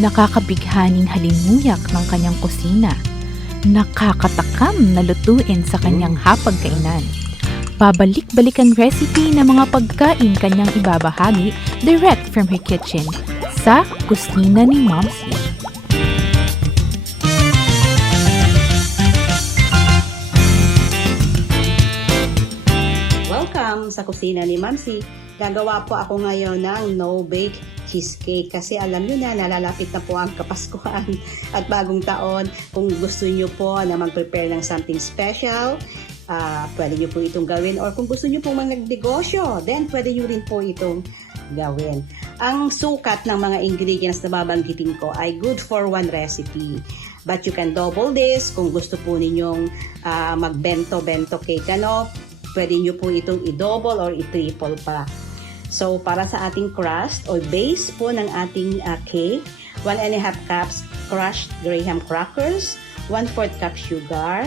Nakakabighaning halimuyak ng kanyang kusina. Nakakatakam na lutuin sa kanyang hapagkainan. Pabalik-balikan recipe ng mga pagkain kanyang ibabahagi direct from her kitchen sa kusina ni Momsy. Welcome sa kusina ni Momsy. Gagawa po ako ngayon ng no-bake cheesecake kasi alam nyo na, nalalapit na po ang Kapaskuhan at bagong taon. Kung gusto nyo po na mag-prepare ng something special, pwede nyo po itong gawin, or kung gusto nyo pong magnegosyo, then pwede nyo rin po itong gawin. Ang sukat ng mga ingredients na babanggitin ko ay good for one recipe. But you can double this kung gusto po ninyong magbento-bento cake, pwede nyo po itong i-double or i-triple pa. So, para sa ating crust or base po ng ating cake, 1.5 cups crushed graham crackers, 1/4 cup sugar,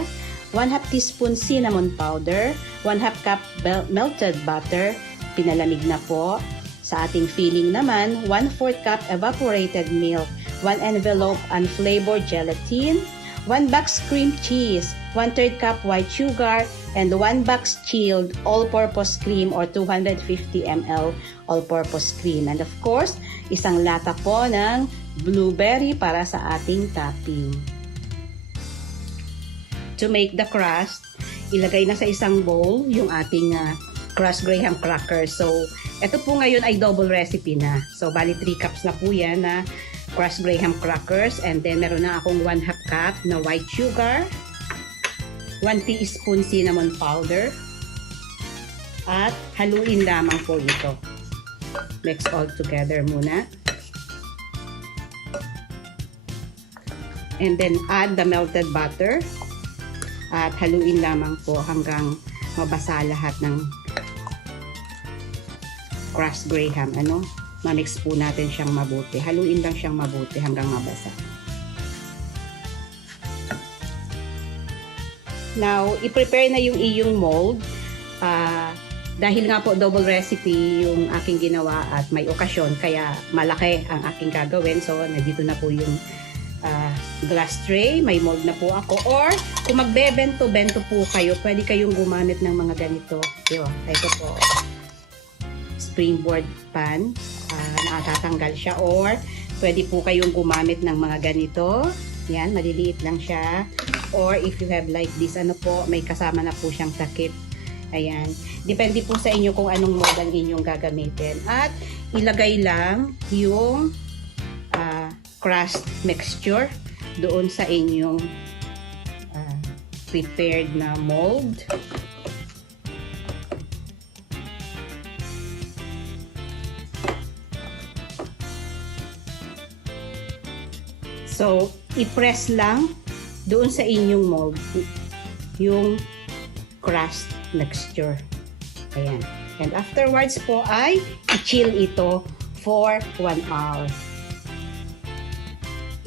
1/2 teaspoon cinnamon powder, 1/2 cup melted butter, pinalamig na po. Sa ating filling naman, 1/4 cup evaporated milk, 1 envelope unflavored gelatin, 1 box cream cheese, 1/3 cup white sugar, and 1 box chilled all-purpose cream or 250 ml all-purpose cream. And of course, isang lata po ng blueberry para sa ating topping. To make the crust, ilagay na sa isang bowl yung ating crushed graham crackers. So, ito po ngayon ay double recipe na. So, bali 3 cups na po yan na crushed graham crackers. And then, meron na akong 1/2 cup na white sugar, 1 teaspoon cinnamon powder, at haluin lamang po ito. Mix all together muna. And then, add the melted butter. At haluin lamang po hanggang mabasa lahat ng crushed graham. Ma-mix po natin siyang mabuti. Haluin lang siyang mabuti hanggang mabasa. Now, i-prepare na yung iyong mold. Dahil nga po double recipe yung aking ginawa at may okasyon, kaya malaki ang aking gagawin. So, nandito na po yung glass tray. May mold na po ako. Or, kung magbe-bento-bento po kayo, pwede kayong gumamit ng mga ganito. Ito po. Springboard pan. Nakatatanggal siya. Or, pwede po kayong gumamit ng mga ganito. Yan, maliliit lang siya. Or if you have like this, may kasama na po siyang takip. Ayan. Depende po sa inyo kung anong mold ang inyong gagamitin. At ilagay lang yung crust mixture doon sa inyong prepared na mold. So, i-press lang doon sa inyong mold yung crust mixture. Ayan. And afterwards po ay i-chill ito for 1 hour.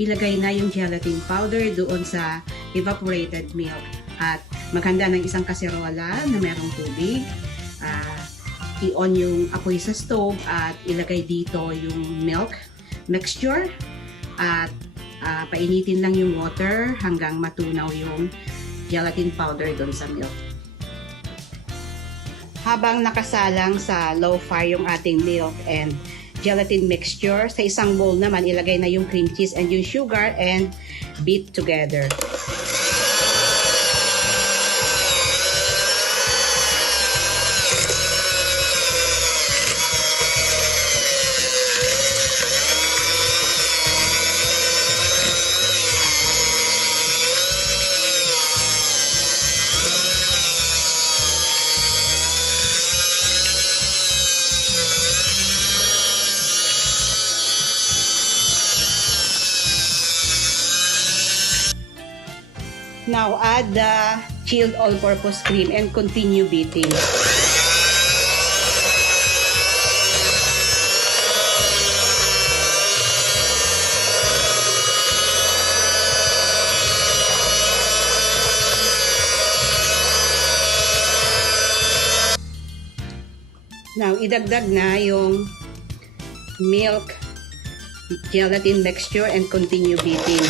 Ilagay na yung gelatin powder doon sa evaporated milk. At maghanda ng isang kaserola na merong tubig. I-on yung apoy sa stove at ilagay dito yung milk mixture. At painitin lang yung water hanggang matunaw yung gelatin powder doon sa milk. Habang nakasalang sa low fire yung ating milk and gelatin mixture, sa isang bowl naman ilagay na yung cream cheese and yung sugar and beat together. Now, add the chilled all-purpose cream and continue beating. Now, idagdag na yung milk gelatin mixture and continue beating.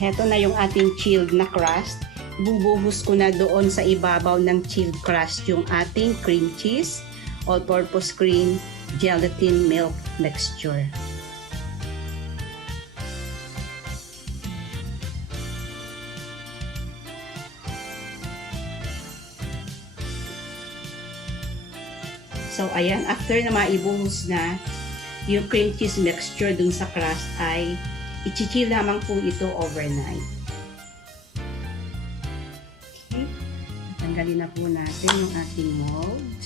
Heto na yung ating chilled na crust. Bubuhos ko na doon sa ibabaw ng chilled crust yung ating cream cheese, all-purpose cream, gelatin milk mixture. So, ayan, after na maibuhos na yung cream cheese mixture dun sa crust ay i-chill lamang po ito overnight. Okay. Tanggalin na po natin yung ating mold.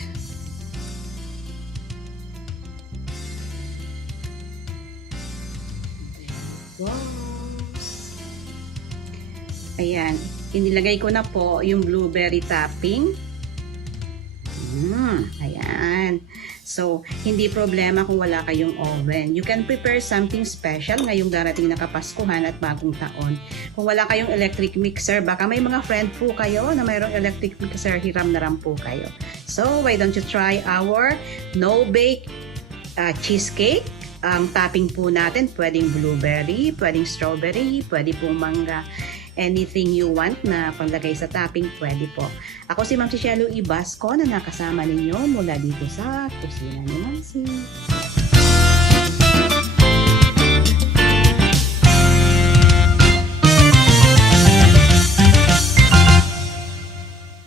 There goes. Ayan. Inilagay ko na po yung blueberry topping. Ayan. So, hindi problema kung wala kayong oven. You can prepare something special ngayong darating na Kapaskuhan at Bagong Taon. Kung wala kayong electric mixer, baka may mga friend po kayo na mayroong electric mixer, hiram na ram po kayo. So, why don't you try our no-bake cheesecake? Ang topping po natin, pwedeng blueberry, pwedeng strawberry, pwede pong mangga. Anything you want na panglagay sa topping, pwede po. Ako si Ma'am Cielo Ibasco na nakasama ninyo mula dito sa Kusina ni Mamsi.